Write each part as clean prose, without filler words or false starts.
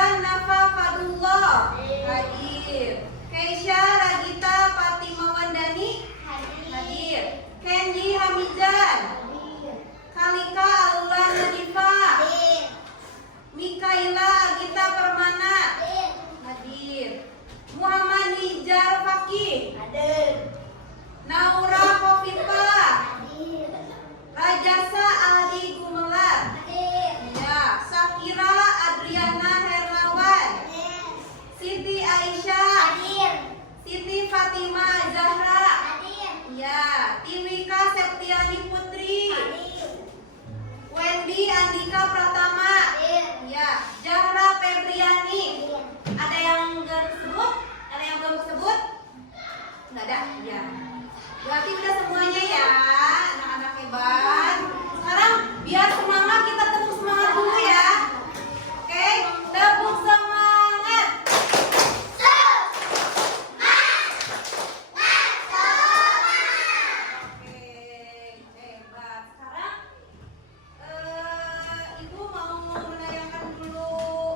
Hamizan Nafa Fadullah. Hadir. Keisha Ragita Fatima Wandani. Hadir. Kenji Hamizan. Kalika Aula Nadifa. Mikaila Agita Permana. Hadir. Muhammad Nijar Fakih. Naura Kofifa. Rajasa Aldi Gumelar. Ya, Sakira Adriana Herlawan. Siti Aisyah. Siti Fatima Zahra. Ya, Tiwika Septiani Putri. Wendy Andika Pratama. Ya, Zahra Febriani. Ada yang enggak disebut? Ada yang belum disebut? Enggak ada? Ya. Berarti udah semuanya ya, anak-anak hebat. Sekarang biar semangat, kita tepuk semangat dulu ya. Oke, tepuk semangat. Oke, hebat. Sekarang Ibu mau menayangkan dulu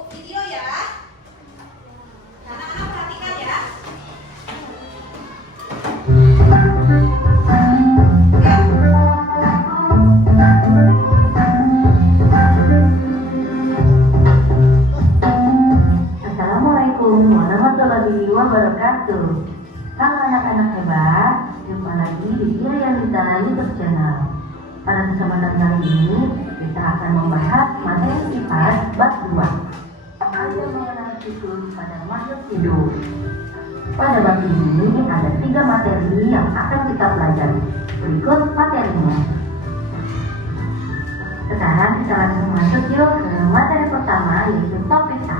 video ya. Anak-anak perhatikan ya. Assalamualaikum warahmatullahi wabarakatuh. Halo anak-anak hebat, jumpa lagi di Irianita YouTube channel. Pada kesempatan kali ini kita akan membahas materi sifat bab 2. Ada mengenal siklus pada makhluk hidup. Pada bab ini ada 3 materi yang akan kita pelajari. Berikut materinya. Sekarang kita langsung masuk yuk ke materi pertama, yaitu topik A,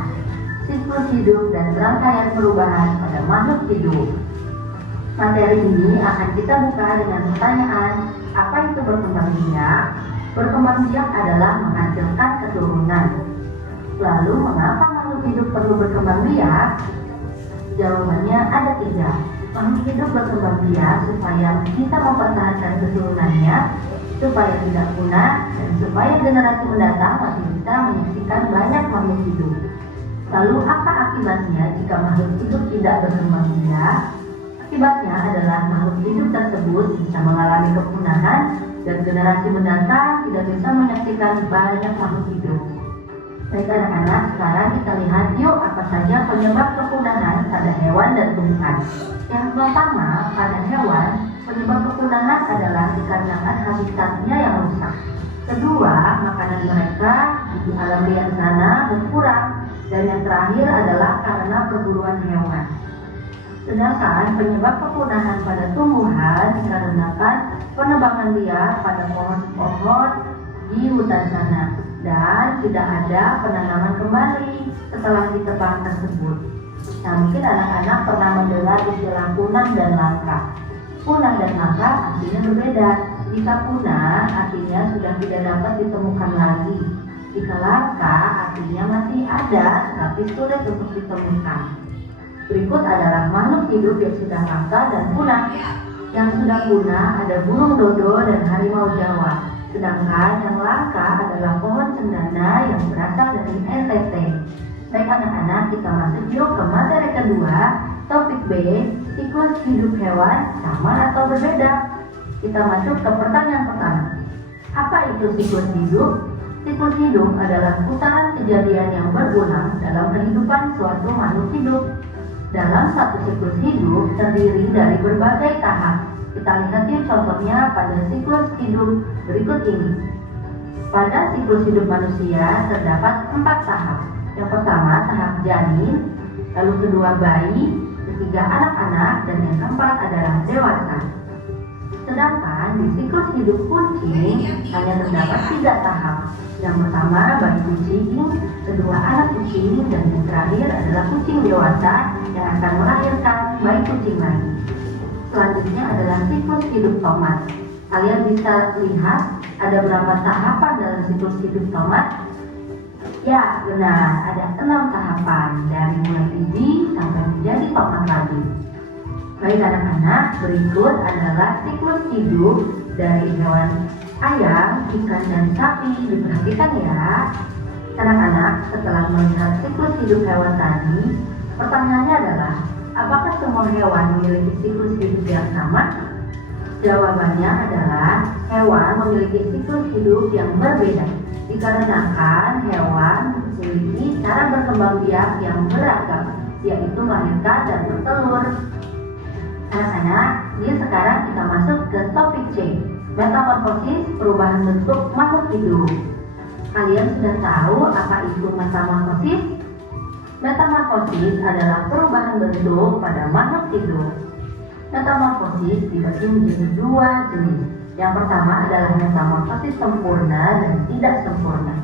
siklus hidup dan rangkaian perubahan pada makhluk hidup. Materi ini akan kita buka dengan pertanyaan, apa itu berkembang biak? Berkembang biak adalah menghasilkan keturunan. Lalu mengapa makhluk hidup perlu berkembang biak? Jawabannya ada 3. Makhluk hidup berkembang biak supaya bisa mempertahankan keturunannya, supaya tidak punah, dan supaya generasi mendatang masih bisa menyaksikan banyak makhluk hidup. Lalu apa akibatnya jika makhluk hidup tidak berkembang biak? Akibatnya adalah makhluk hidup tersebut bisa mengalami kepunahan dan generasi mendatang tidak bisa menyaksikan banyak makhluk hidup. Baik anak-anak, sekarang kita lihat yuk apa saja penyebab kepunahan pada hewan dan tumbuhan. Yang pertama, pada hewan, penyebab kepunahan adalah dikarenakan habitatnya yang rusak. Kedua, makanan mereka di alam liar sana berkurang. Dan yang terakhir adalah karena perburuan hewan. Sedangkan penyebab kepunahan pada tumbuhan dikarenakan penebangan liar pada pohon-pohon di hutan sana dan tidak ada penanaman kembali setelah ditebang tersebut. Nah, mungkin anak-anak pernah mendengar istilah punah dan langka. Punah dan langka artinya berbeda. Jika punah artinya sudah tidak dapat ditemukan lagi. Jika langka artinya masih ada tapi sulit untuk ditemukan. Berikut adalah makhluk hidup yang sudah langka dan punah. Yang sudah punah ada burung dodo dan harimau Jawa. Sedangkan yang langka adalah pohon cendana yang berasal dari NTT. Baik anak-anak, kita masuk yuk ke materi kedua, topik B, siklus hidup hewan sama atau berbeda. Kita masuk ke pertanyaan pertama. Apa itu siklus hidup? Siklus hidup adalah putaran kejadian yang berulang dalam kehidupan suatu makhluk hidup. Dalam satu siklus hidup terdiri dari berbagai tahap. Kita lihat yuk contohnya pada siklus hidup berikut ini. Pada siklus hidup manusia terdapat 4 tahap. Yang pertama tahap janin, lalu kedua bayi, ketiga anak-anak, dan yang keempat adalah dewasa. Sedangkan di siklus hidup kucing hanya terdapat 3 tahap. Yang pertama bayi kucing, kedua anak kucing, dan yang terakhir adalah kucing dewasa yang akan melahirkan bayi kucing lagi. Selanjutnya adalah siklus hidup tomat. Kalian bisa lihat ada berapa tahapan dalam siklus hidup tomat? Ya, benar, ada 6 tahapan dari mulai biji sampai menjadi tomat lagi. Baik anak-anak, berikut adalah siklus hidup dari hewan ayam, ikan, dan sapi. Diperhatikan ya. Anak-anak, setelah melihat siklus hidup hewan tadi, pertanyaannya adalah, apakah semua hewan memiliki siklus hidup yang sama? Jawabannya adalah hewan memiliki siklus hidup yang berbeda, dikarenakan hewan memiliki cara berkembang biak yang beragam, yaitu melahirkan dan bertelur. Anak-anak, sekarang kita masuk ke topik C, metamorfosis, perubahan bentuk makhluk hidup. Kalian sudah tahu apa itu metamorfosis? Metamorfosis adalah perubahan bentuk pada makhluk hidup. Metamorfosis dibagi menjadi dua jenis. Yang pertama adalah metamorfosis sempurna dan tidak sempurna.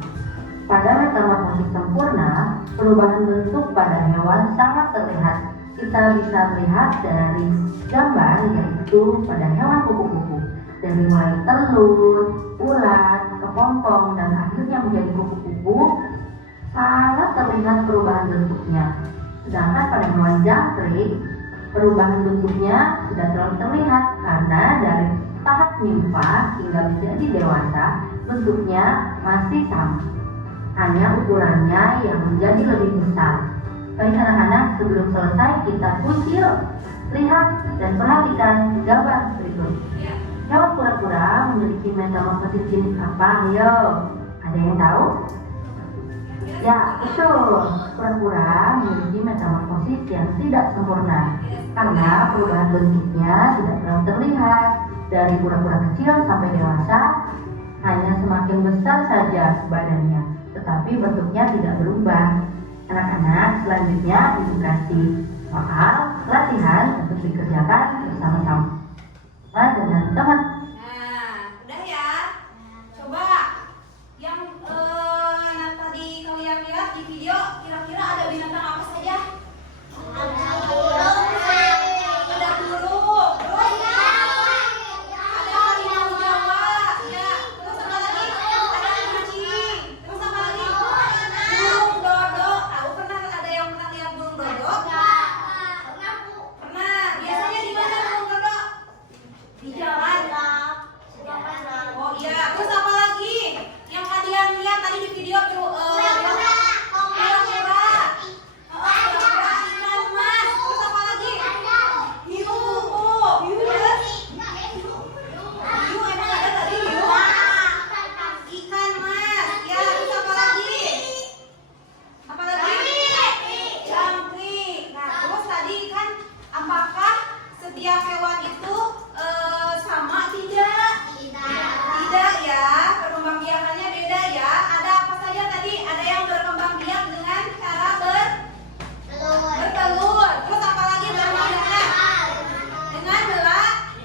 Pada metamorfosis sempurna, perubahan bentuk pada hewan sangat terlihat. Kita bisa melihat dari gambar, yaitu pada hewan kupu-kupu, dari mulai telur, ulat, kepompong, dan akhirnya menjadi kupu-kupu, sangat terlihat perubahan bentuknya. Sedangkan pada hewan jangkrik, perubahan bentuknya sudah terlalu terlihat karena dari tahap nimfa hingga menjadi dewasa, bentuknya masih sama. Hanya ukurannya yang menjadi lebih besar. Baik anak-anak, sebelum selesai kita kunci yuk. Lihat dan perhatikan gambar berikut. Hewan kura-kura memiliki metamorfosis jenis apa? Ayo, ada yang tahu? Ya, betul. Kura-kura memiliki metamorfosis yang tidak sempurna karena perubahan bentuknya tidak terlalu terlihat. Dari kura-kura kecil sampai dewasa, hanya semakin besar saja badannya, tetapi bentuknya tidak berubah. Anak-anak, selanjutnya edukasi soal latihan untuk dikerjakan bersama-sama dengan teman. Nah, udah ya. Coba yang tadi kalian lihat di video, kira-kira ada binatang apa saja? Ada burung, terus ada harimau Jawa, ya. Terus apa lagi? Ada kucing. Terus apa lagi? Burung dodo. Tahu pernah ada yang pernah lihat burung dodo? Pernah. Biasanya di mana burung dodo? Di jalan. Oh iya, terus apa lagi? Yang kalian lihat tadi di video kura-kura, ikan mas, terus apa lagi? Hiu, hiu emang ada tadi hiu? Ikan mas, ya terus apa lagi? Apa lagi? Jangkrik. Nah terus tadi kan, apakah setiap hewan itu sama tidak? Tidak ya, perkembangbiakannya beda ya. Ada apa saja tadi? Ada yang berkembang biak dengan cara bertelur. Terus apa lagi berkembang biaknya? Dengan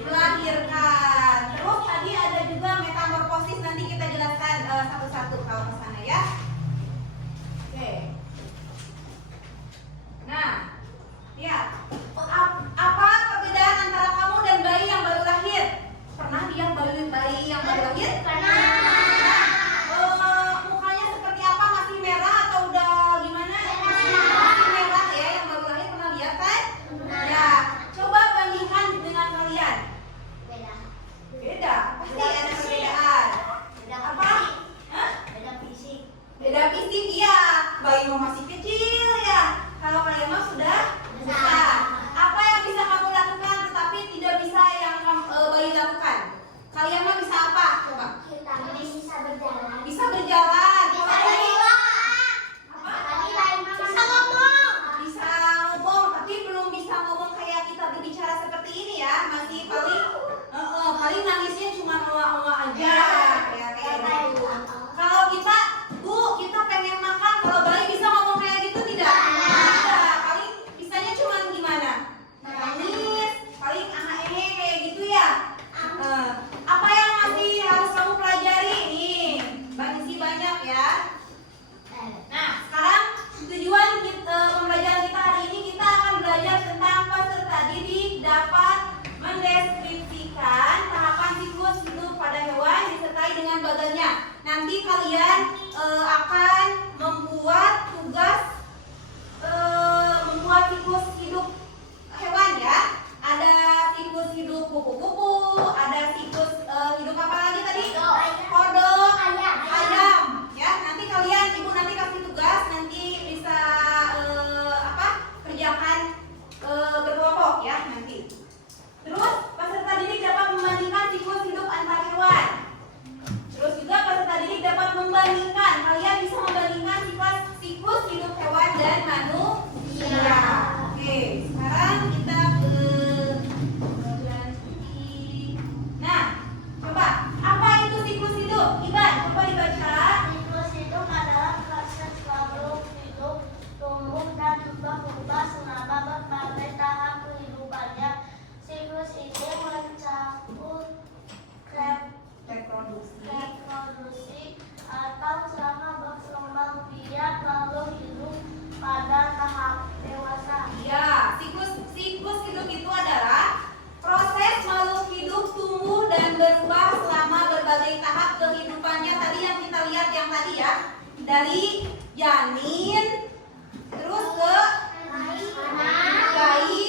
melahirkan. Terus tadi ada juga metamorfosis, nanti kita jelaskan satu-satu kalau ke sana ya. Oke. Nah, ya. Apa perbedaan antara kamu dan bayi yang baru lahir? Pernah lihat bayi yang baru lahir? Pernah. Mukanya seperti apa? Masih merah atau udah gimana? Masih merah ya, yang baru lahir pernah lihat kan? Ya. Coba bandingkan dengan kalian. Beda. Pasti ada perbedaan. Apa? Hah? Beda fisik ya. Bayi mau masih kecil ya. Kalau kalian mah sudah besar. Apa yang bisa kamu lakukan tetapi tidak bisa yang bayi lakukan? Kalian mah bisa apa? Coba. lihat yang tadi ya. Dari janin terus ke bayi,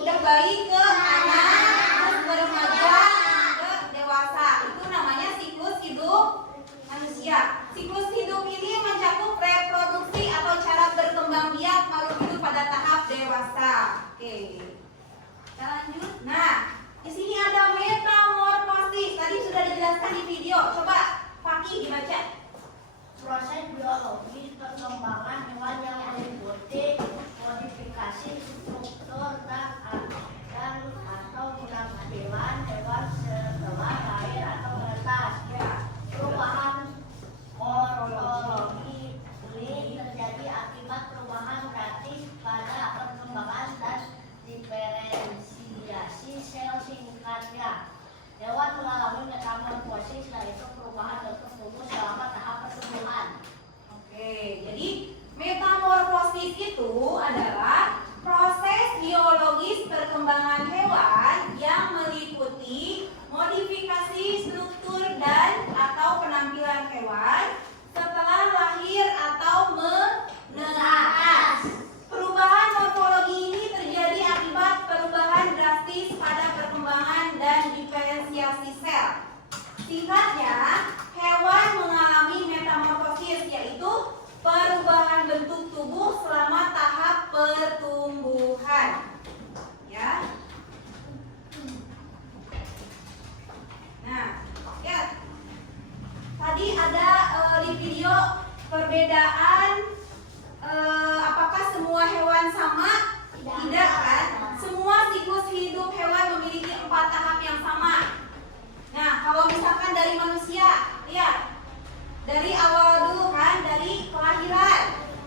udah bayi ke anak, terus ke remaja, ke dewasa. Itu namanya siklus hidup manusia. Siklus hidup ini mencakup reproduksi atau cara berkembang biak makhluk hidup pada tahap dewasa. Oke. Kita lanjut. Nah, di sini ada metamorfosis. Tadi sudah dijelaskan di video. Coba Fakih dibaca. Proses biologis perkembangan hewan yang meliputi modifikasi struktur dan atau penampilan hewan setelah lahir atau menetas. Perubahan morfologi ini terjadi akibat perubahan gratis pada perkembangan dan diferensiasi sel singkatnya. Hewan mengalami metamorfosis, yaitu perubahan bentuk tubuh selama tahap pertumbuhan. Oke, jadi metamorfosis itu adalah proses biologis perkembangan hewan yang meliputi modifikasi struktur dan atau penampilan hewan setelah lahir atau menetas. Perubahan morfologi ini terjadi akibat perubahan drastis pada perkembangan dan diferensiasi sel. Singkatnya, hewan mengalami metamorfosis, yaitu perubahan bentuk tubuh selama tahap pertumbuhan. Ya. Nah, lihat. Tadi ada di video perbedaan apakah semua hewan sama? Tidak kan? Semua siklus hidup hewan memiliki 4 tahap yang sama. Nah, kalau misalkan dari manusia, lihat. Dari awal dulu kan, dari kelahiran.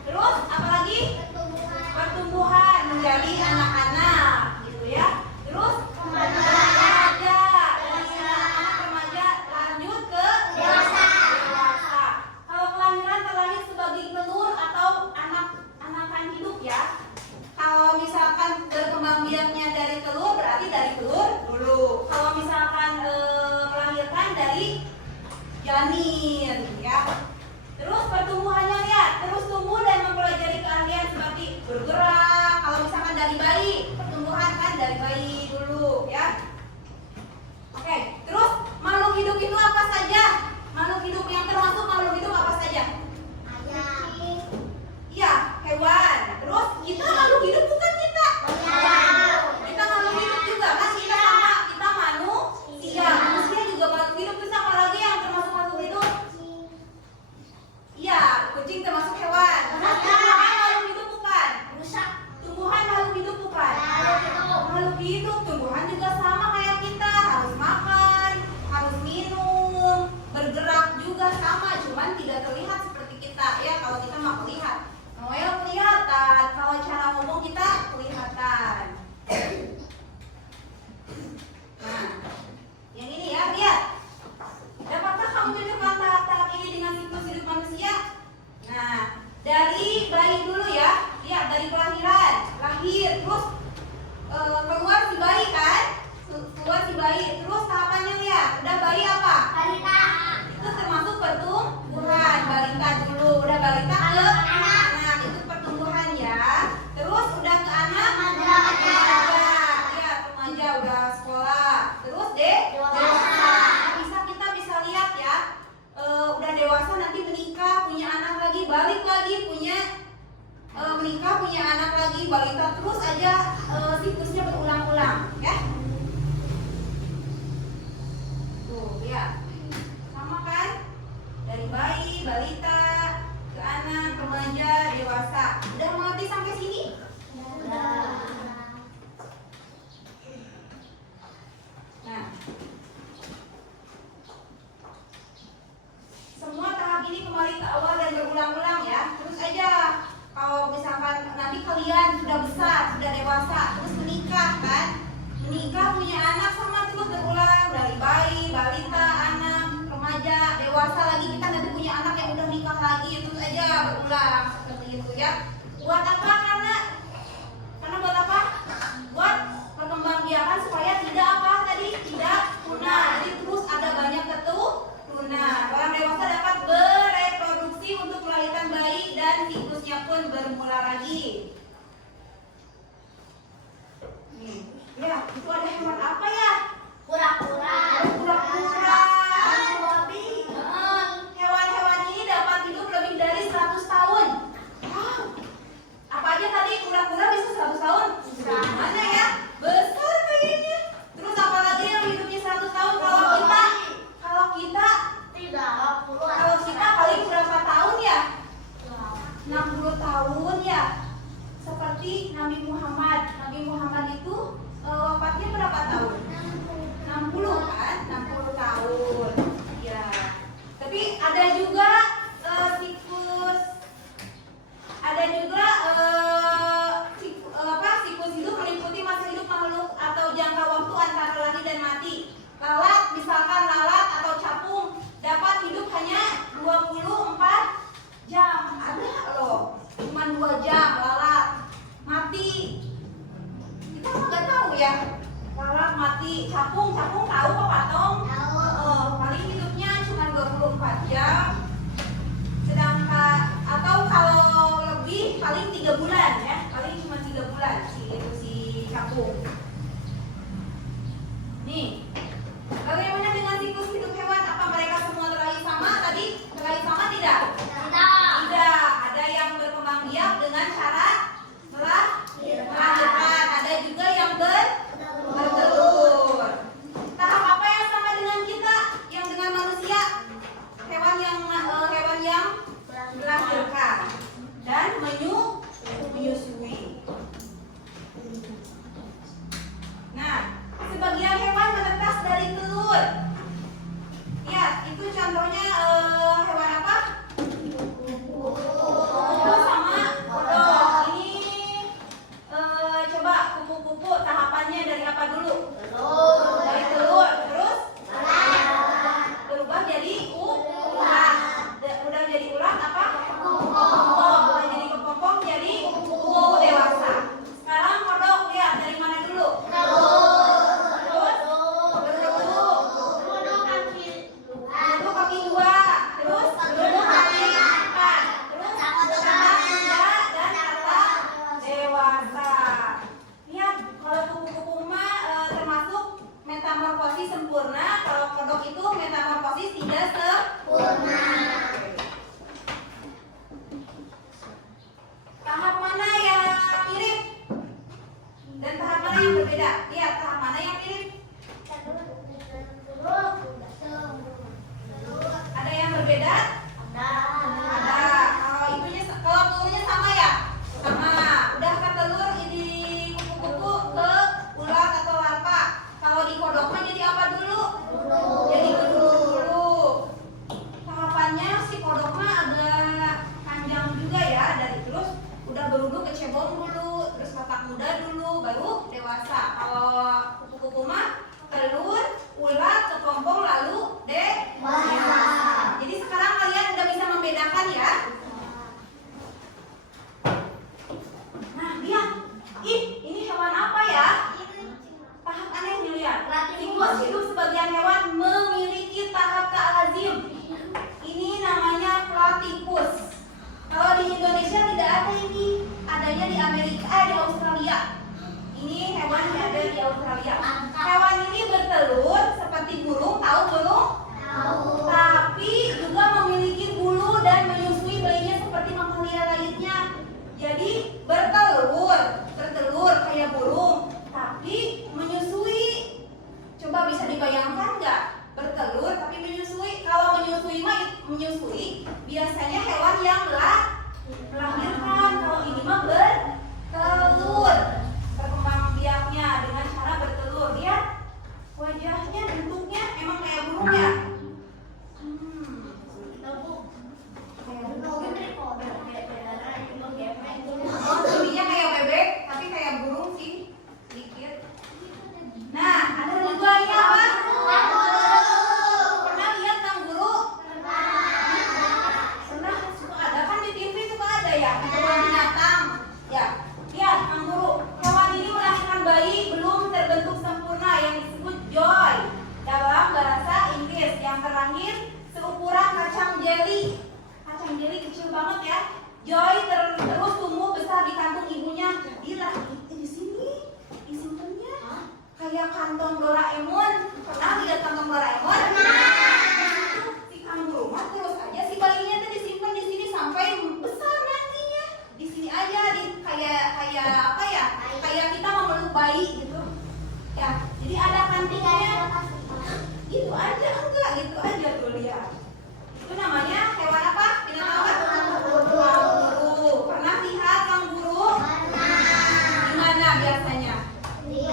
Terus apalagi? Pertumbuhan menjadi anak-anak, gitu ya. Terus remaja. Dari anak-anak remaja lanjut ke dewasa. Kalau kelahiran terlahir sebagai telur atau anak-anakan hidup ya. Kalau misalkan berkembang biaknya dari telur, berarti dari telur dulu. Kalau misalkan melahirkan dari janin ya. Terus pertumbuhannya lihat, terus tumbuh dan mempelajari keahlian seperti bergerak. Kalau misalkan dari bayi, pertumbuhan kan dari bayi dulu ya. Oke, terus makhluk hidup itu apa saja? Makhluk hidup yang termasuk makhluk hidup apa saja? Iya, hewan. Terus kita makhluk hidup bukan kita? Kita makhluk hidup juga kan? Kita sama, kita manusia. Manusia juga makhluk hidup. Terus apa lagi yang termasuk makhluk hidup? Iya, kucing termasuk hewan. Tumbuhan makhluk hidup bukan? Tumbuhan makhluk hidup bukan? Makhluk hidup, tumbuhan juga sama kayak kita. Harus makan, harus minum, bergerak juga sama. Cuman tidak terlihat seperti kita ya. Kalau kita mah kelihatan. Noel kelihatan, kalau cara ngomong kita kelihatan. Nah, yang ini ya, lihat. Dapatkah kamu cocokkan tahap-tahap ini dengan siklus hidup manusia? Nah, dari bayi dulu ya, lihat dari kelahiran, lahir, terus keluar si bayi kan, keluar si bayi, terus tahapannya lihat, udah bayi apa? Balita. Itu termasuk pertumbuhan, balita dulu, udah balita ke anak, itu pertumbuhan ya. Terus udah ke anak, remaja, ya remaja udah sekolah, terus dewasa. Kita bisa lihat ya, udah dewasa nanti menikah, punya anak lagi, balik lagi punya menikah, punya anak lagi, balita, terus aja siklusnya berulang-ulang ya. Tuh lihat, sama kan? Dari bayi, balita, ke anak, remaja, dewasa. Udah mengerti sampai sini? Nah, semua tahap ini kembali ke awal dan berulang-ulang ya. Terus aja kalau misalkan nanti kalian sudah besar, sudah dewasa, terus menikah kan, menikah punya anak sama terus berulang dari bayi, balita, anak, remaja, dewasa lagi, kita nanti punya anak yang udah nikah lagi, terus aja berulang seperti itu ya. Buat apa? Karena buat apa? Buat perkembangbiakan supaya tidak apa tadi, tidak punah. Jadi terus ada banyak keturunan. Orang dewasa dapat itu wafatnya berapa tahun? 60 kan? 60 tahun. Ya. Tapi ada juga siklus siklus hidup meliputi masa hidup makhluk atau jangka waktu antara lahir dan mati. Lalat, misalkan lalat atau capung dapat hidup hanya 24 jam. Ada loh, cuma 2 jam lalat mati. Kita nggak tahu ya, lalat mati. Capung tahu kok Patong? Paling hidupnya cuma 24 jam. Sedangkan atau kalau lebih paling 3 bulan ya, paling cuma 3 bulan si capung. Nih, bagaimana dengan siklus hidup hewan? Apa mereka semua terlahir sama tadi? Terlahir sama tidak? Tidak. Ada yang berkembang biak dengan cara melahirkan. Ada juga yang bertelur. Tahap apa yang sama dengan kita? Yang dengan manusia? Hewan yang melahirkan dan menyusui. Nah, sebagian hewan menetas dari telur. Lihat, itu contohnya hewan apa? Kupu-kupu sama kodok. Ini coba kupu-kupu tahapannya dari apa dulu? Dari telur, terus berubah jadi ulat. Udah jadi ulat apa? Udah jadi kepompong jadi kupu dewasa. Sekarang kodok, lihat dari mana dulu? Terus bertelur. Bertelur kaki 2, terus bertelur kaki 4, terus kata muda dan kata dewasa. Lihat, kalau kupu-kupu mah termasuk metamorfosis sempurna, kalau kodok itu metamorfosis tidak sempurna. Tahap mana yang mirip dan tahap mana yang berbeda? Lihat, tahap mana yang mirip? Ada yang berbeda? Ada. Kalau telurnya sama ya? Sama. Udah ke telur di kupu-kupu ke ulat atau larva. Kalau di kodok mah jadi apa dulu? Jadi berudu dulu. Tahapannya si kodok mah agak panjang juga ya, dari terus udah berudu ke cebong dulu, terus katak muda dulu, baru dewasa. Kalau kupu-kupu mah telur, ulat, kepompong, lalu dewasa. Jadi sekarang kalian udah bisa membedakan ya. Nah, lihat. Ini hewan apa ya? Tahap aneh nih, lihat. Siklus hidup sebagian hewan memiliki tahap tak lazim. Ini namanya platypus. Kalau di Indonesia tidak ada ini, adanya di di Australia. Ini hewan yang ada di Australia. Hewan ini bertelur seperti burung, tahu burung? Tahu. Tapi juga memiliki bulu dan menyusui bayinya seperti mamalia lainnya. Jadi bertelur kayak burung, tapi menyusui. Coba bisa dibayangkan nggak? Bertelur tapi menyusui. Kalau menyusui biasanya hewan yang melahirkan. Kalau ini mah bertelur, berkembang biaknya dengan cara bertelur. Lihat wajahnya, bentuknya emang kayak burung ya. Ininya kayak bebek tapi kayak burung sih sedikit. Nah, ada juga ini apa? Pernah lihat kanguru? Pernah, suka ada kan di TV, suka ada ya, hewan binatang. Ya, lihat kanguru. Hewan ini melahirkan bayi belum terbentuk sempurna yang disebut joy dalam bahasa Inggris. Yang terlahir seukuran kacang jeli. Kacang jeli kecil banget ya. Joy terus tumbuh besar di kantung ibunya. Jadilah di sini disimpannya kayak kantong Doraemon. Pernah lihat kantong Doraemon? Si kanguru mah terus aja si bayinya tuh disimpan di sini sampai besar nantinya. Di sini aja kayak apa ya? Kayak kita memeluk bayi gitu. Ya, jadi ada kantingnya. Gitu aja enggak, gitu aja tuh lihat. Itu namanya hewan apa? Binatang apa? Kanguru. Pernah lihat kanguru? Di mana biasanya? Di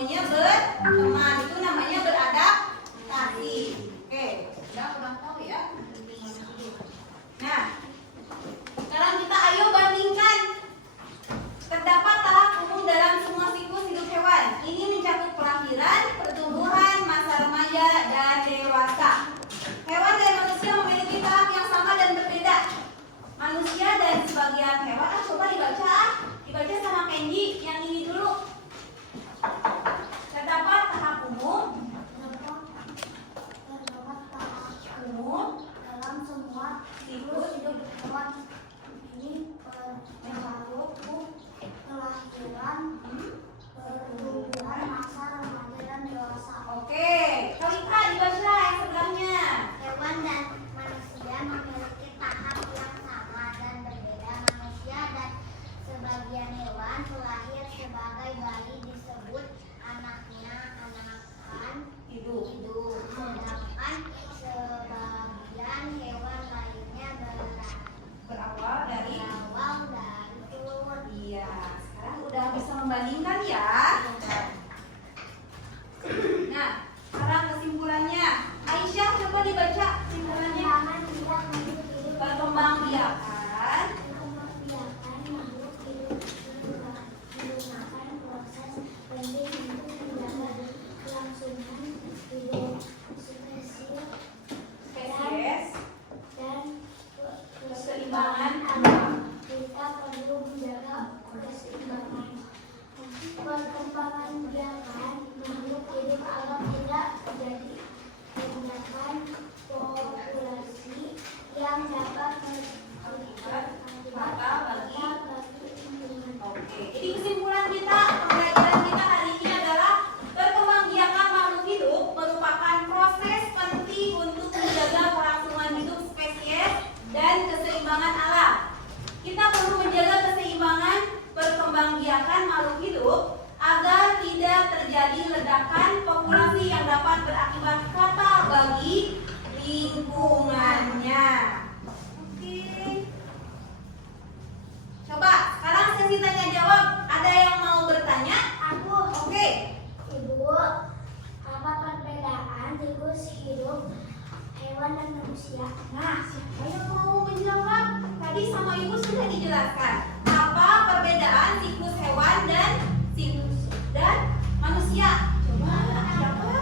semuanya berteman. Itu namanya beradaptasi. Oke, udah tahu ya. Nah, sekarang kita ayo bandingkan. Terdapat tahap umum dalam semua siklus hidup hewan. Ini mencakup kelahiran, pertumbuhan, masa remaja, dan dewasa. Hewan dan manusia memiliki tahap yang sama dan berbeda. Manusia dan sebagian hewan, coba dibaca. Dibaca sama Kenji, yang ini dulu. Terdapat tahap umum. Dalam semua Siklus hidup hewan ini mencakup kelahiran, pertumbuhan, masa remaja dan dewasa. Oke, Kalika dibaca yang sebelahnya. Hewan dan manusia memiliki tahap yang sama dan berbeda. Manusia dan sebagian hewan lahir sebagai bayi disebut anaknya anakan Hidup. sedangkan sebagian hewan lainnya Berawal dari. berawal dari telur. Iya, sekarang udah bisa membandingkan ya. Nah, sekarang kesimpulannya. Aisyah coba dibaca kesimpulannya. Perkembangbiakan. Makhluk hidup menggunakan proses penting untuk menjaga kelangsungan hidup spesies dan Keseimbangan alam. Kita perlu menjaga keseimbangan. Perkembangan biakan makhluk hidup agar tidak terjadi lonjakan populasi yang dapat Maka bagi. lingkungan. Oke, jadi kesimpulan kita, pembelajaran kita hari ini adalah perkembangbiakan makhluk hidup merupakan proses penting untuk menjaga kelangsungan hidup spesies dan keseimbangan alam. Kita perlu menjaga keseimbangan perkembangbiakan makhluk hidup agar tidak terjadi ledakan populasi yang dapat berakibat fatal bagi lingkungannya. Oke. Coba sekarang sesi tanya jawab. Ada yang mau bertanya? Aku, Oke. Ibu, apa perbedaan siklus hidup hewan dan manusia? Nah, siapa yang mau menjawab? Tadi sama ibu sudah dijelaskan. Apa perbedaan siklus hewan dan manusia? Coba siapa?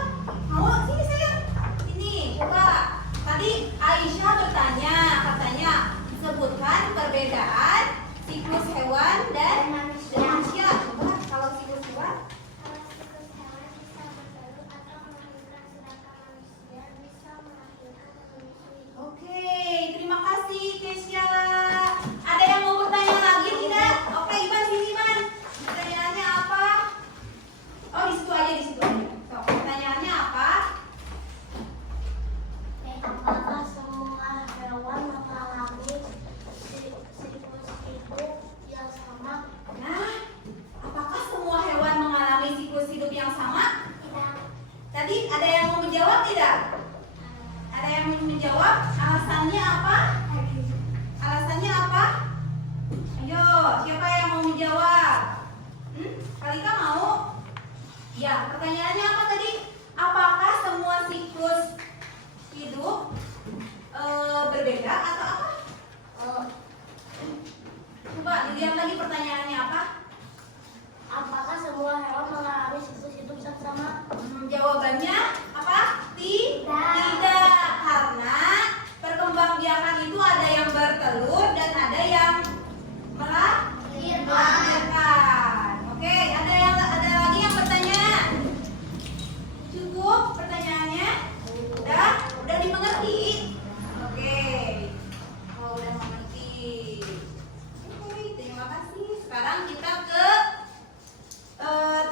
Mau sini sayang. Sini, coba. Tadi Aisyah bertanya, katanya sebutkan perbedaan siklus hewan dan manusia. Coba kalau siklus hewan. Kalau siklus hewan bisa bertelur atau melahirkan, sedangkan manusia bisa melahirkan dan menyusui. Oke, terima kasih Kesya. Ada yang mau bertanya lagi tidak? Oke, Iban sini Iban. Pertanyaannya apa? Oh, di situ aja, di situ aja. So, pertanyaannya apa? Apakah semua hewan mengalami siklus hidup yang sama? Nah, apakah semua hewan mengalami siklus hidup yang sama? Tidak. Tadi ada yang mau menjawab tidak? Ada yang mau menjawab? Alasannya apa? Alasannya apa? Ayo, siapa yang mau menjawab? Kalika mau? Ya, pertanyaannya apa tadi? Apakah semua siklus hidup berbeda atau apa? Coba dilihat lagi pertanyaannya apa? Apakah semua hewan mengalami siklus hidup yang sama? Jawabannya apa? Tidak, karena perkembangbiakan itu ada yang bertelur dan ada yang melahirkan. Oke, ada lagi yang bertanya? Cukup pertanyaannya? Udah dimengerti? Oke. Oh, udah mengerti. Oke, terima kasih. Sekarang kita ke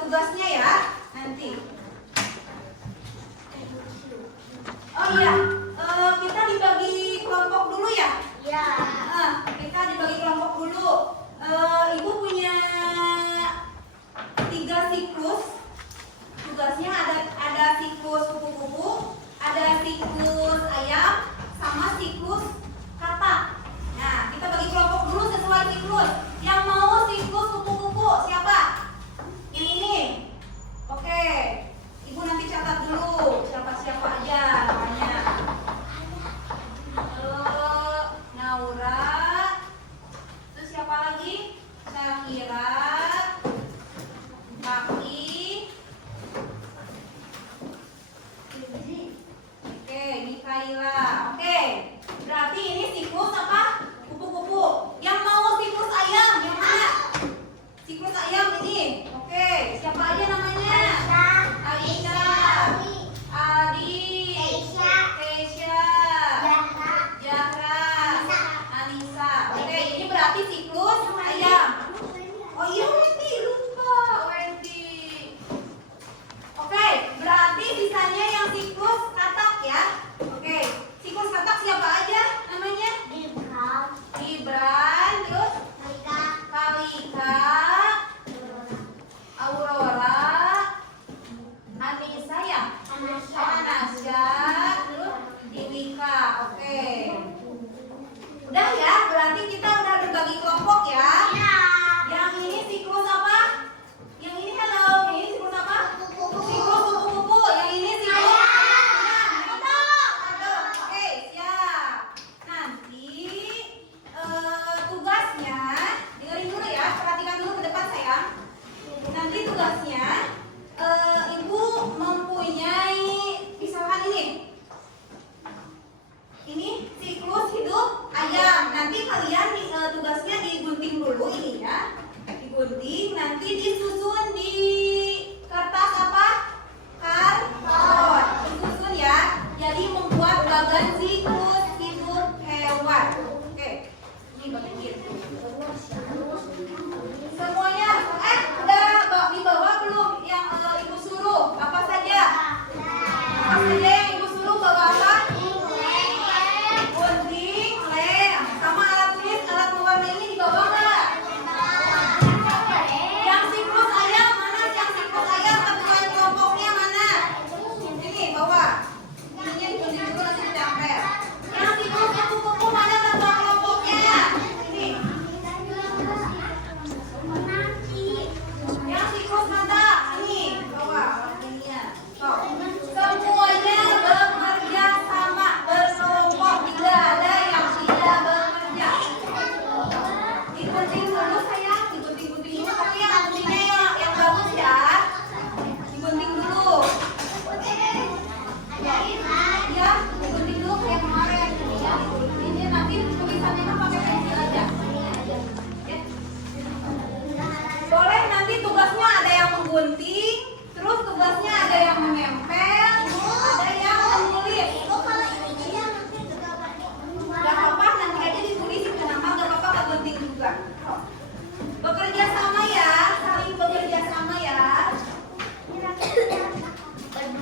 tugasnya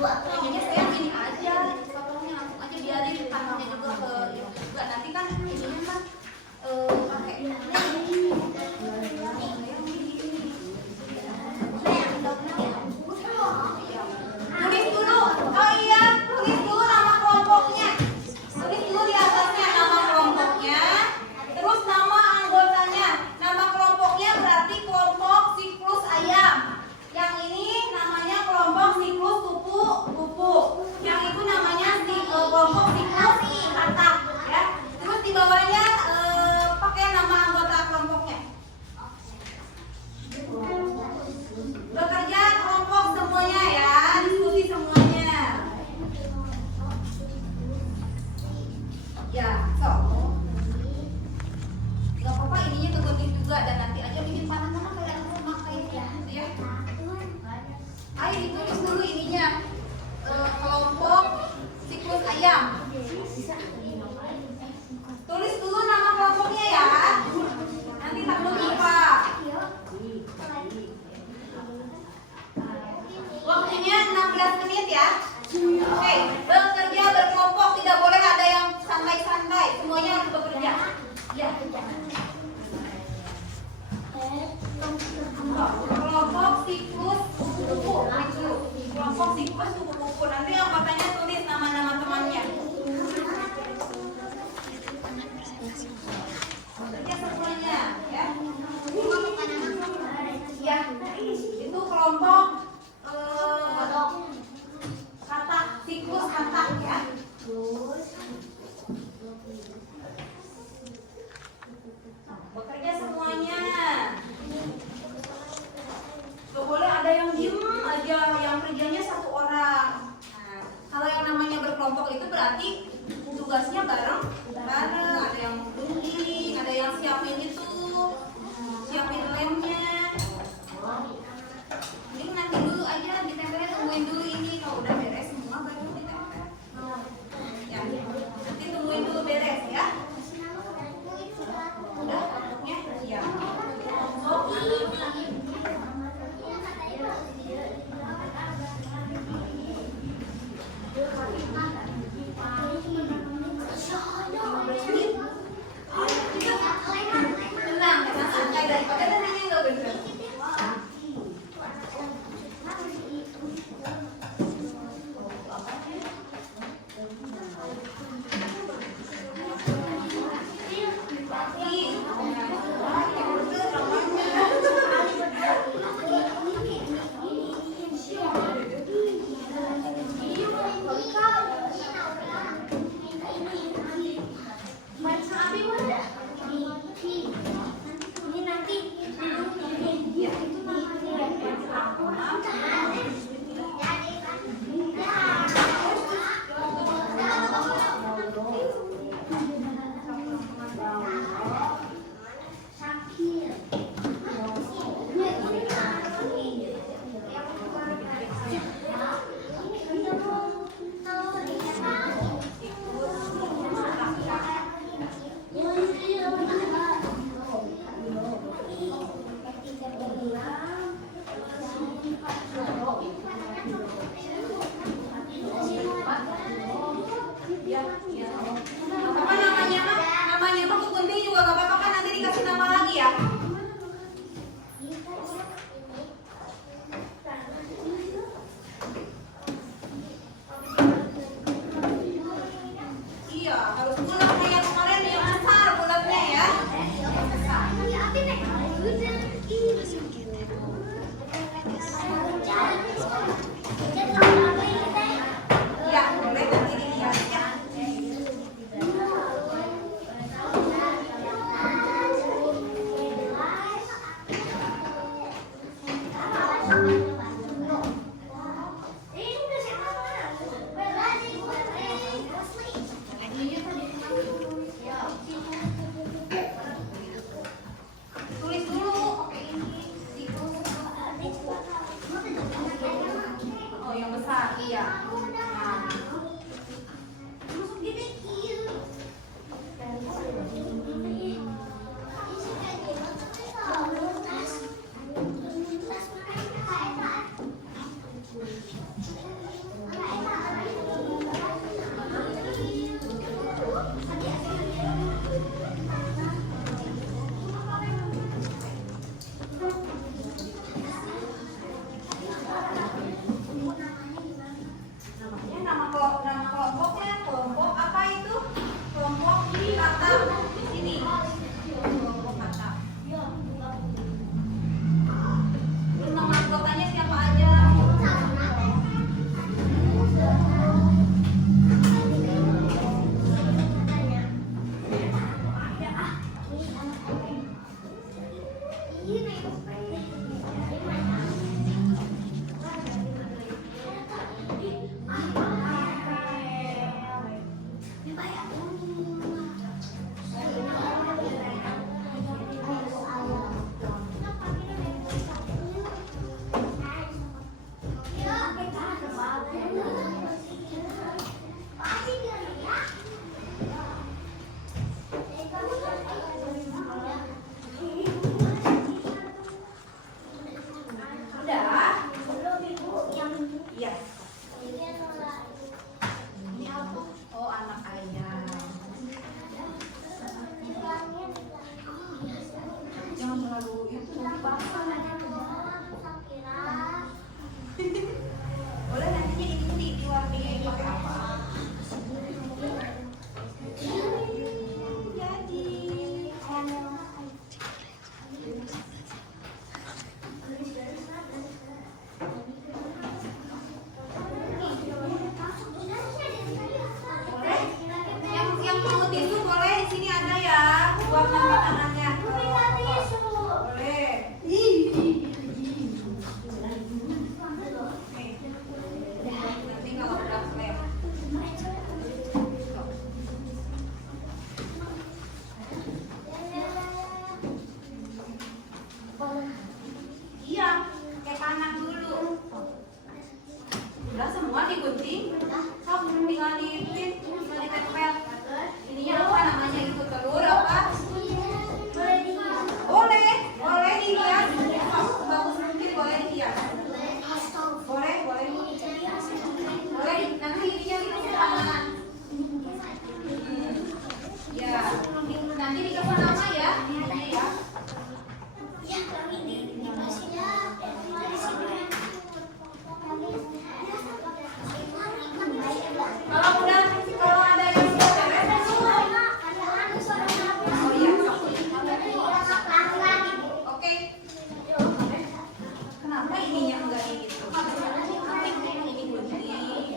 Kayaknya saya gini aja, potongnya langsung aja biarin tangannya juga ke ini juga nanti kan ininya kan pakai tulis dulu. Oh iya, tulis dulu nama kelompoknya. Tulis dulu di atasnya nama kelompoknya. Terus nama anggotanya. Nama kelompoknya berarti kelompok siklus ayam. Yang ini namanya kelompok siklus kupu-kupu. Yang itu namanya kelompok siklus katak, ya. Terus di bawahnya pakai nama anggota kelompoknya. Bekerja kelompok semuanya ya, diskusi semuanya. Ya, so. Gak apa-apa ininya kegunting juga dan nanti aja bikin panah-panah kayak rumah kayak gitu ya. Ayo ditulis dulu ininya. Kelompok siklus ayam. Tulis dulu nama kelompoknya ya. Nanti takut lupa. Waktunya 16 menit ya. Oke, bekerja berkelompok, tidak boleh ada yang santai-santai. Semuanya harus bekerja. Ya. Kelompok siklus kupu-kupu. Kelompok siklus kupu-kupu. Nanti anggotanya tulis nama-nama temannya. Bekerja semuanya, ya. Ya, itu kelompok katak, siklus katak ya. Bekerja semuanya. Gak boleh ada yang diem aja, yang kerjanya satu orang. Nah, kalau yang namanya berkelompok itu berarti tugasnya bareng. Ada yang gunting, ada yang siapin itu, siapin lemnya. Ini nanti dulu aja ditempelnya, tungguin dulu ini kalau udah beres semua baru ditempel. Ya, nanti tungguin dulu beres ya. Udah kelompoknya? Ya. Tenang, santai daripada tenangnya nggak bener. Apa namanya mah? Namanya mah kegunting juga gak apa-apa kan, nanti dikasih nama lagi ya. Iya, harus bulat kayak kemarin yang besar bulatnya ya. Ya, boleh nanti dilihat ya. Tulis dulu, oke ini siklus. Oh yang besar, iya. Nah. Udah semua digunting? Sok, tinggal diituin, tinggal ditempel. Ininya apa namanya itu telur apa? Boleh, boleh dihias. Bagus mungkin boleh dihias. Boleh, boleh. Boleh, nanti ininya dikasih tangan. Ya, nanti dikasih nama ya. Ini ya. Kalau ada yang sudah beres, oh iya, oke. Kenapa ininya enggak ini? Ini begini.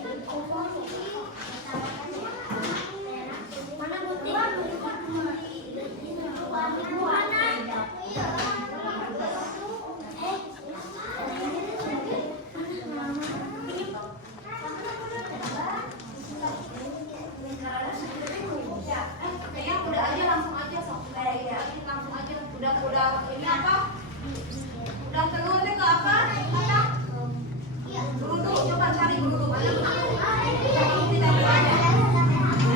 Kayaknya udah aja langsung aja sok. Langsung aja. Udah ini apa? Udah telur teh ke apa? Berudu, coba cari berudu mana? Tidak ada.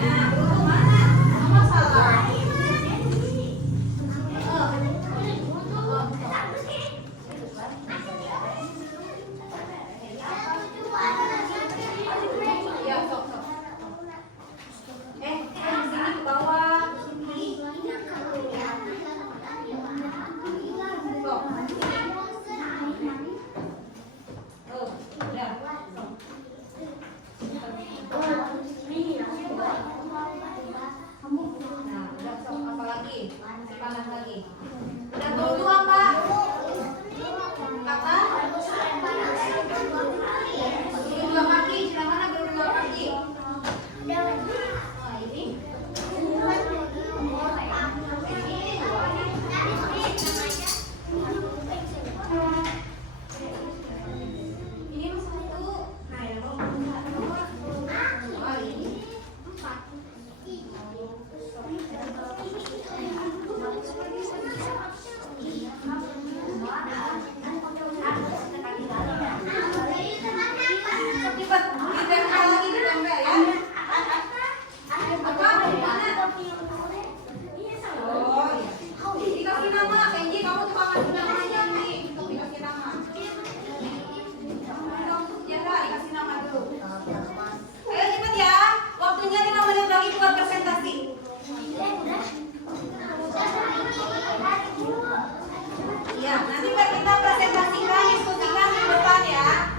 Nah, berudu mana? Apa salah? Ya, sok. Sini ke bawah. Udah. Nah, udah sok apa lagi? Panas lagi. Udah berudu apa? Apa? Berudu dua kaki. Sudah mana berudu dua kaki? Nah, ini. Ini satu. Oh, ini. Ditempel lagi, ditempel ya. Apa? Mana? Oh iya. Dikasih nama, Kenji, kamu tuh kasih namanya nih. Dikasih nama. Ya, dikasih nama dulu. Ayo cepet ya. Waktunya 5 menit lagi buat presentasi. Iya, nanti kita presentasikan, diskusikan di depan ya.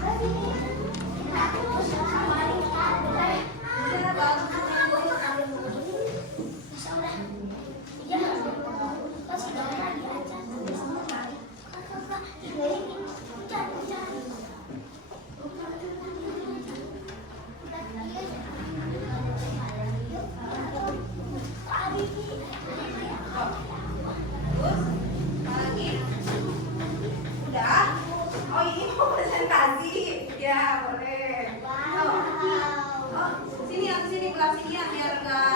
Lagi. Udah? Oh, ini mau presentasi. Ya, boleh. Oh, sini belah sini ya, biar nggak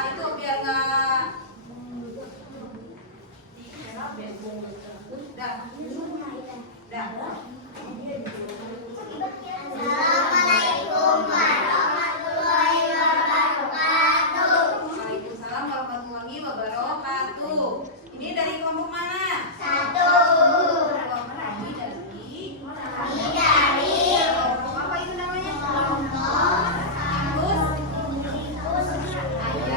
Udah. Assalamualaikum warahmatullahi wabarakatuh. Waalaikumsalam warahmatullahi wabarakatuh. Ini dari kelompok mana? 1. Kelompok kami dari kelompok apa itu namanya? Terus? Ayo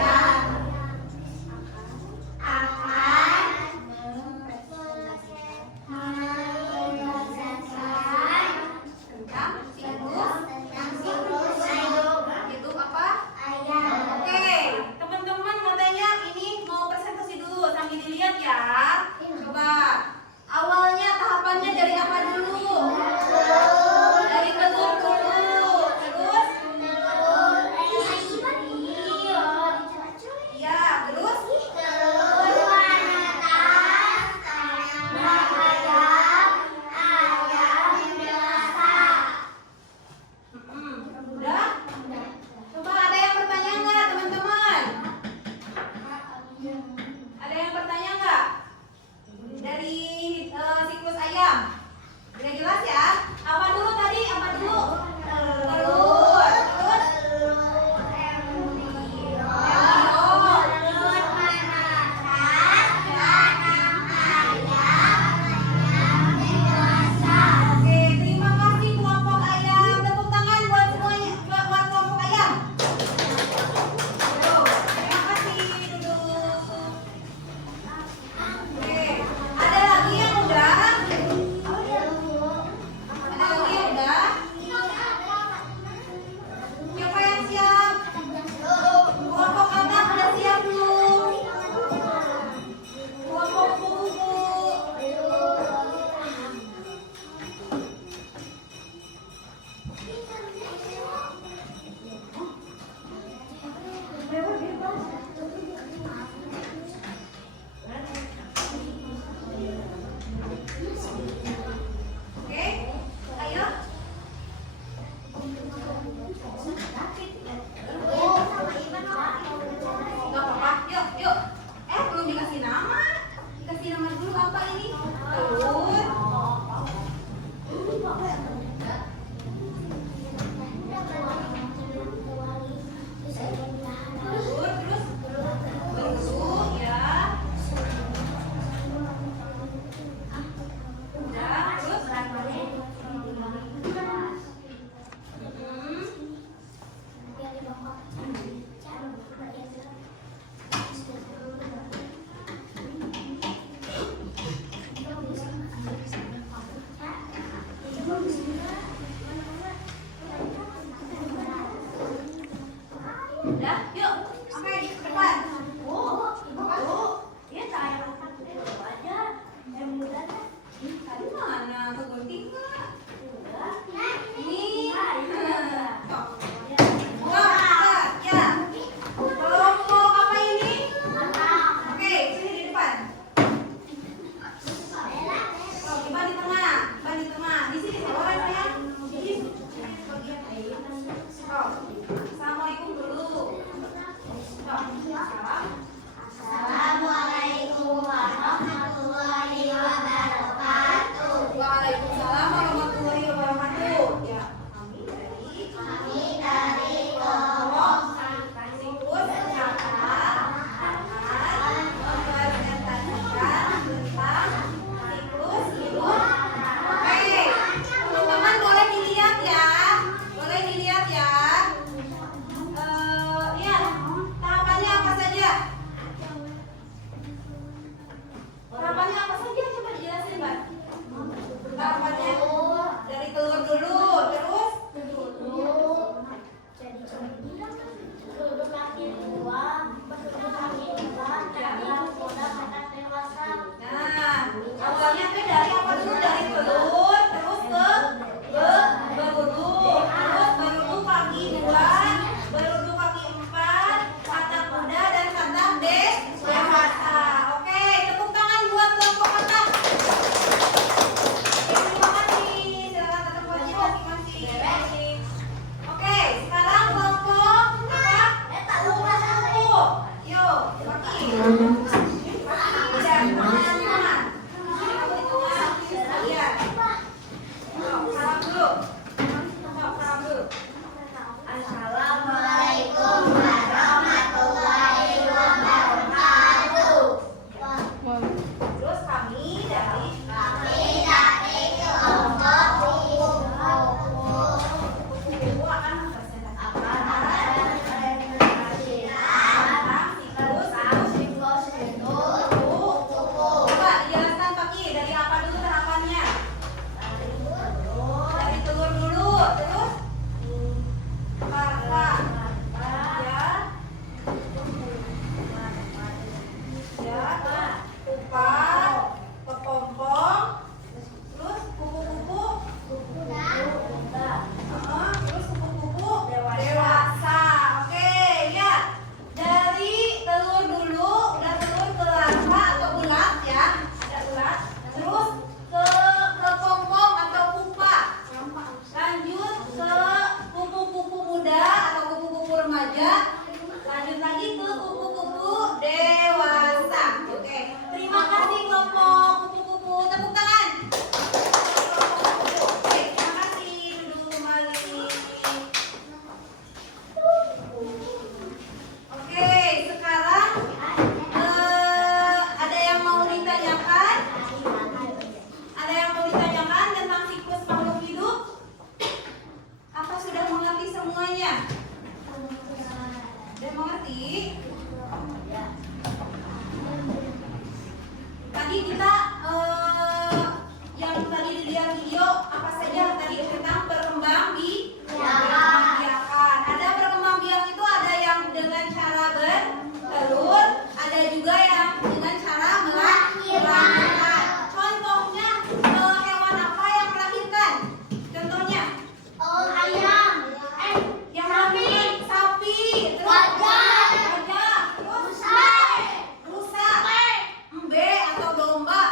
Udah, yuk. Oke, depan. Bu, Ya saya makan dulu aja. Yang muda deh. tadi mana? Kegunting nggak? Udah. Ini. Nah, Wah, ya. Kelompok apa ini? Oke, sini di depan. Oh, Iban di tengah. Iban di tengah. Di sini orang ya. Di oh. Assalamualaikum dulu. Oh, salam. Assalamualaikum warahmatullahi wabarakatuh. Waalaikumsalam warahmatullahi wabarakatuh. Ya, kami dari kelompok siklus kata akan mempresentasikan tentang siklus hidup. Oke, teman-teman boleh dilihat ya, boleh dilihat ya. Ya, tahapannya apa saja? Tahapannya apa saja? Coba dijelasin, Mbak. Tahapannya dari telur dulu, terus nah, awalnya teh dari apa dulu? Dari telur, terus ke berudu, terus berudu kaki 2, berudu kaki 4, katak muda dan katak dewasa. Oke, tepuk tangan buat kelompok katak. Terima kasih. Silakan tetap wajib masing-masing. Oke, sekarang kelompok apa? Kupu. Yuk, kaki. Udah, tangan. Kamu di tengah, sekalian. Yuk, salam dulu. Yuk, salam dulu. Assalamualaikum warahmatullahi wabarakatuh. Terus kami dari Kelompok Ibu akan mempresentasikan tentang siklus hidup. Coba dijelaskan Paki, dari apa dulu tahapannya? Dari telur dulu, terus larva, ya, pupa, kepompong, terus kupu-kupu, terus kupu-kupu dewasa. Oke, lihat dari telur dulu, udah telur ke larva atau ulat ya, ada ulat, terus ke kepompong atau pupa, lanjut ke kupu-kupu muda atau kupu-kupu remaja, lanjut lagi ke kupu-kupu dewasa. Oke, terima kasih kelompok kupu-kupu, tepuk tangan. Oke, terima kasih, duduk kembali. Oke, sekarang ada yang mau ditanyakan? Ada yang mau ditanyakan tentang siklus makhluk hidup? Apa sudah mengerti semuanya? Sudah mengerti? Tadi kita yang tadi dilihat video apa saja tadi tentang perkembangbiakan. Ada perkembangbiak itu ada yang dengan cara bertelur, ada juga yang dengan cara melahirkan. Contohnya hewan apa yang melahirkan? Contohnya ayam, yang melahirkan sapi, terus Gajah. terus rusa, rusa, embe atau domba.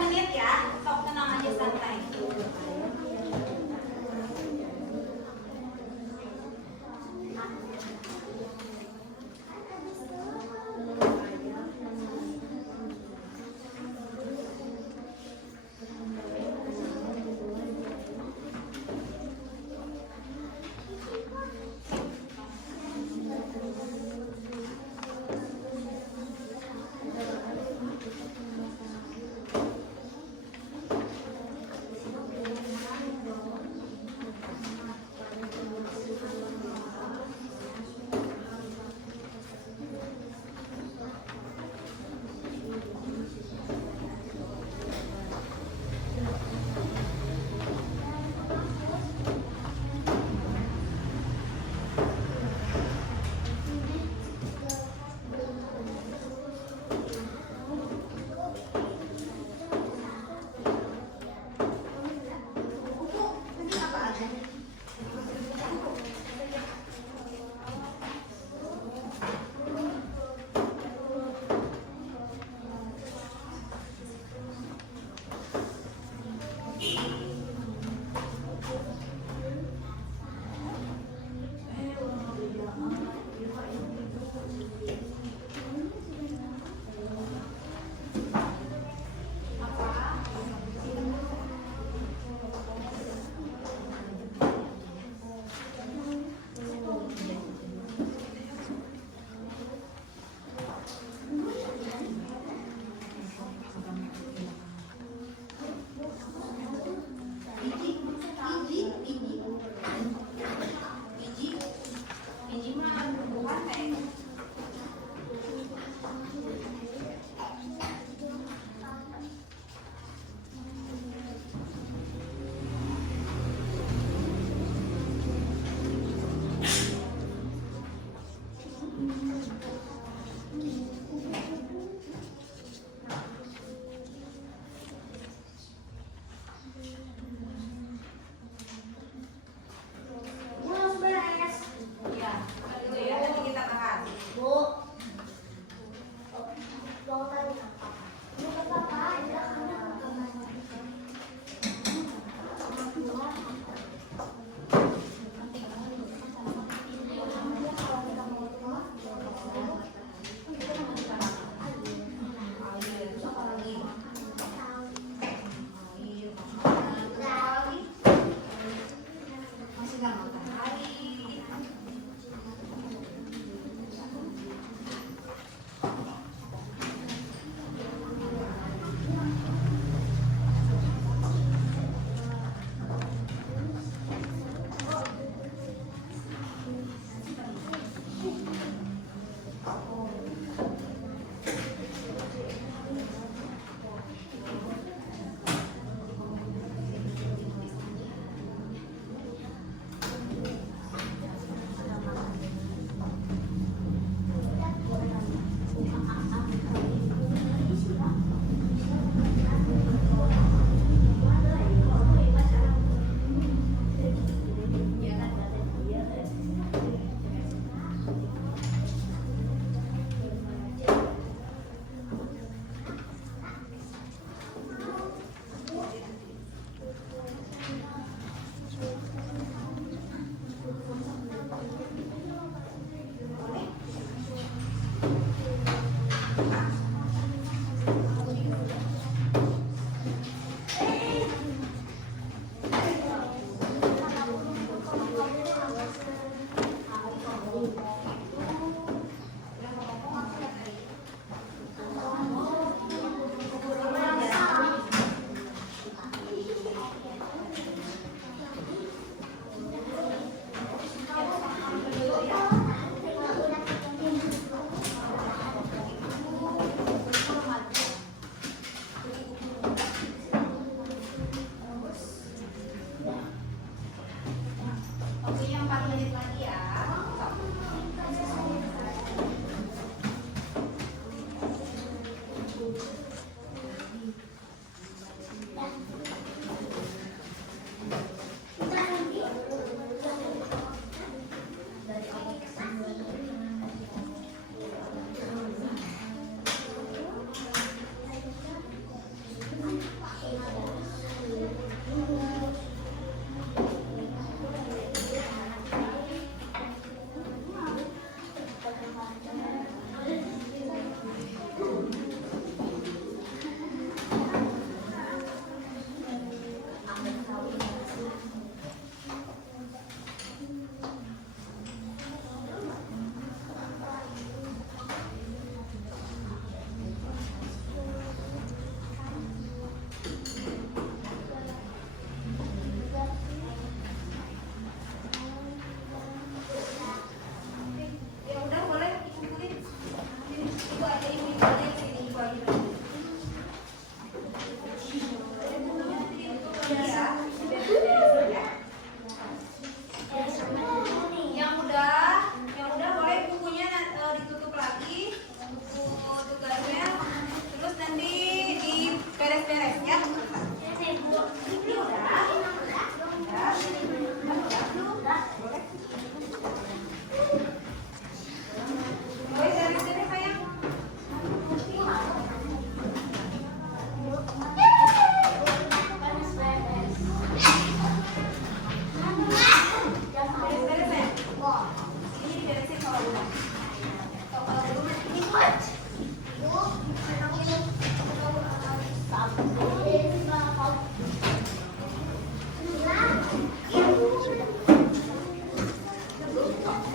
menit ya. Sok tenang aja santai.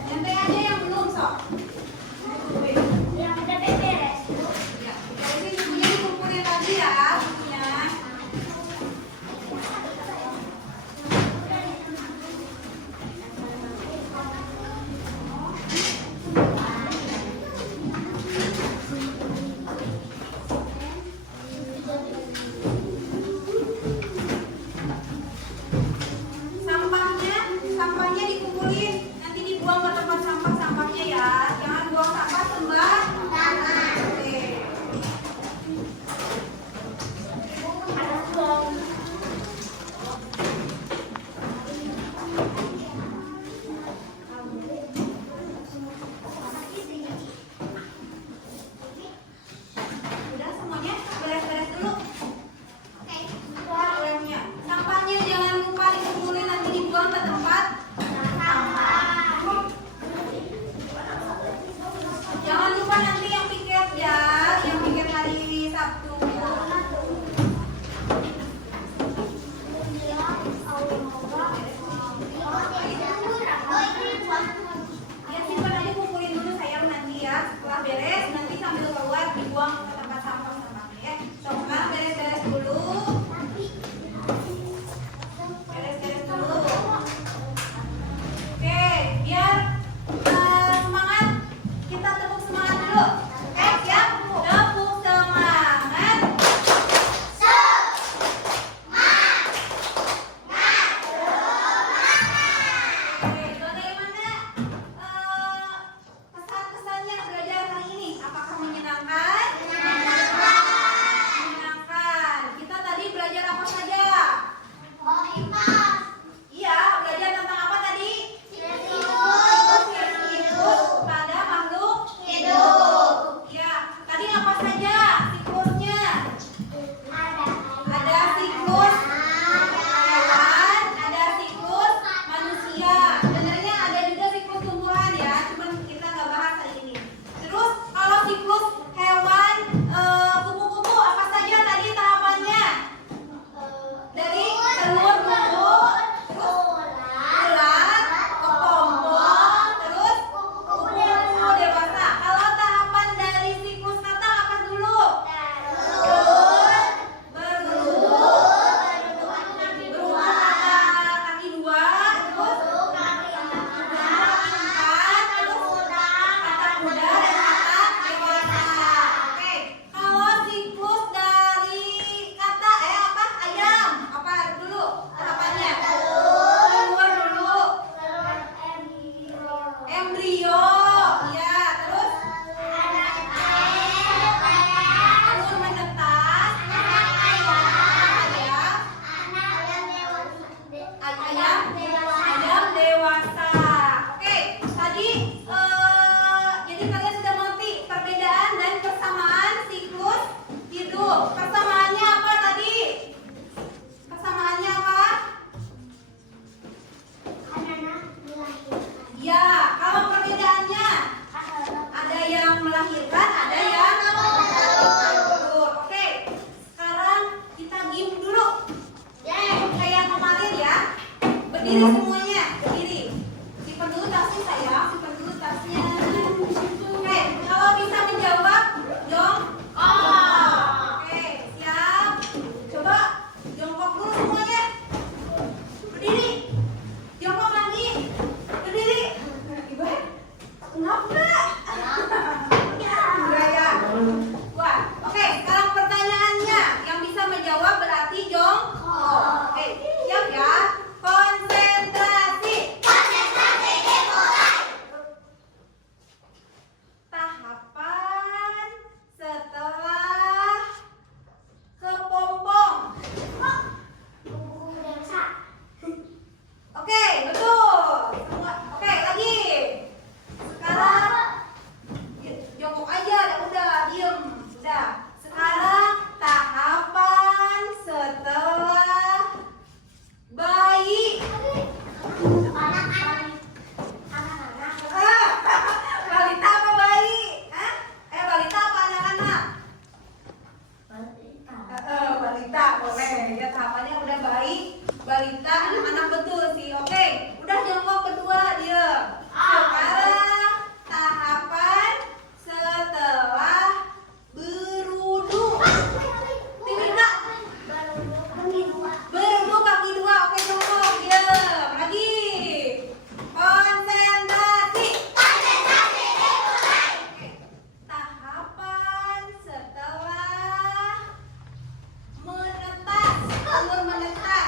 Nyantai aja yang belum, sok. Yang udah beres. Ya, jadi bukunya dikumpulin lagi ya, bukunya. Sampahnya dikumpulin, nanti dibuang ke tempat sampahnya ya. Jangan buang sampah sembarangan. Oke. Udah semuanya beres-beres dulu. Lemnya. Sampahnya jangan lupa dikumpulin, nanti dibuang ke tempat sampah. Jangan lupa nanti yang piket ya, yang piket hari Sabtu. Ya simpan aja, kumpulin dulu sayang, nanti ya. Setelah beres nanti sambil keluar dibuang ke tempat sampahnya ya. So, sekarang beres-beres dulu. Beres-beres dulu. Oke, biar semangat, kita tepuk semangat dulu. Oke, siap? Tepuk semangat. Oke, bagaimana kesan-kesannya belajar hari ini? Apakah menyenangkan? Menyenangkan. Kita tadi belajar apa saja? Iya, belajar tentang apa tadi? Siklus pada makhluk hidup. Ya, tadi apa saja siklusnya? Ada siklus hewan, ada siklus manusia. Sebenarnya ada juga siklus tumbuhan ya, cuman kita nggak bahas hari ini. Terus kalau siklus hewan, kupu-kupu apa saja tadi tahapannya? Dari telur dulu, terus ulat, kepompong, terus kupu-kupu dewasa. Kalau tahapan dari siklus kata apa dulu? Beruang kata kaki dua, terus empat, terus kata kuda dan kata dewasa. Oke, kalau siklus dari kata apa? Ayam. Apa dulu tahapannya? Telur dulu. Embrio. Ya, terus telur menetas. Ayam dewasa. Oke, tadi jadi kalian sudah mengerti perbedaan dan persamaan siklus hidup. Persamaannya apa tadi? Persamaannya apa? Ya, kalau perbedaannya ada yang melahirkan, ada yang telur. Oke, sekarang kita diem dulu. Kayak kemarin ya. Berdiri semuanya, berdiri. Simpan dulu tasnya sayang, simpan dulu tasnya. Oke, kalau bisa menjawab, jongkok. Oke, siap. Coba jongkok dulu semuanya. Berdiri. Jongkok lagi. Berdiri. Ibu, kenapa? Enggak ya. Wah, oke. Sekarang pertanyaannya, yang bisa menjawab berarti jongkok. Oke, siap ya. Konsentrasi. boleh. Ya tahapannya udah baik, balita, anak-anak betul sih. Oke, udah jongkok kedua dia. Sekarang tahapan setelah berwudu. Tinggal berwudu kaki dua. Oke, jongkok dia. Lagi. Konsentrasi. Oke. Tahapan setelah menetas. Umur menetas.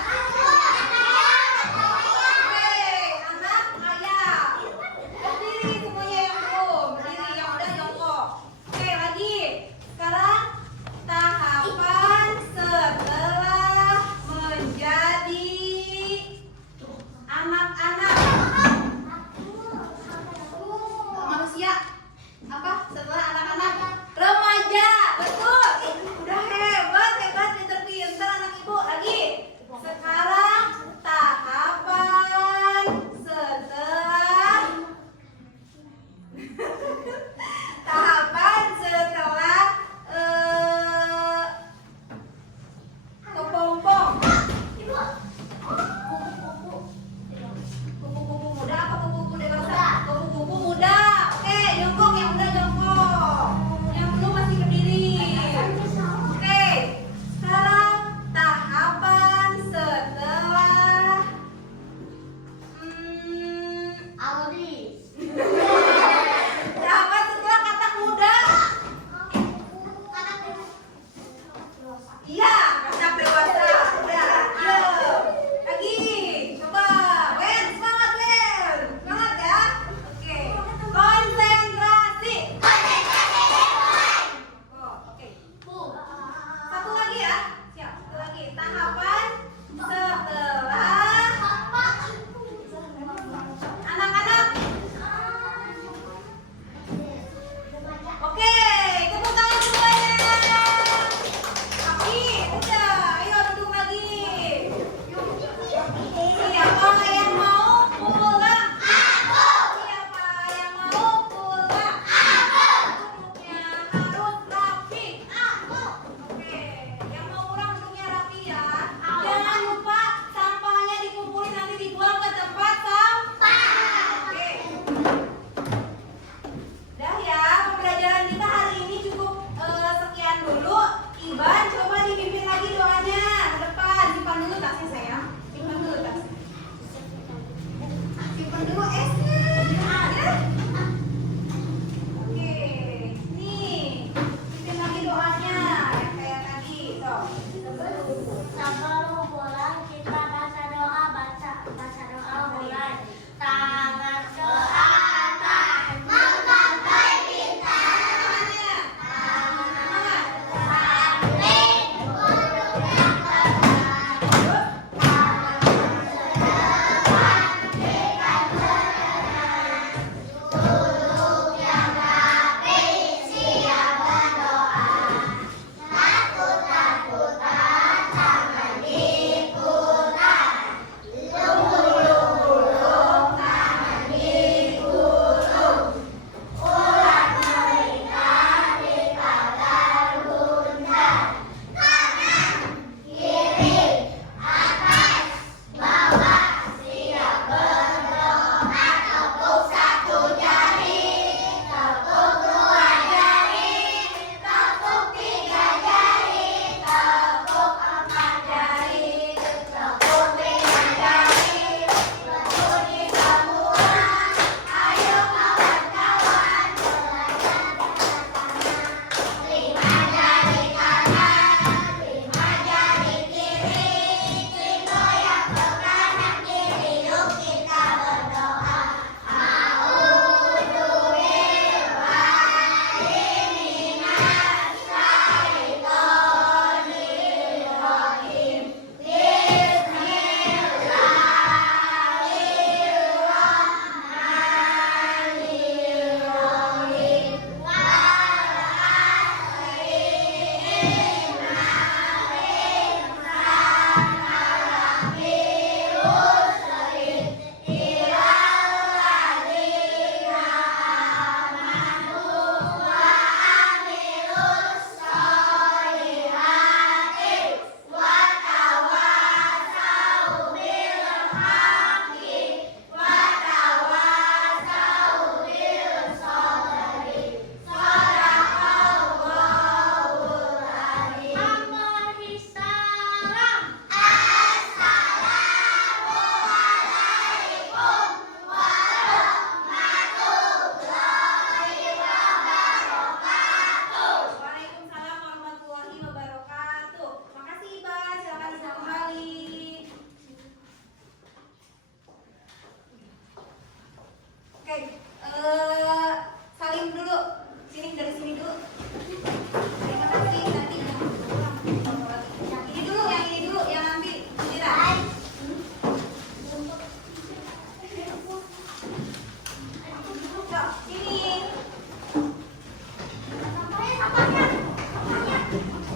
ya.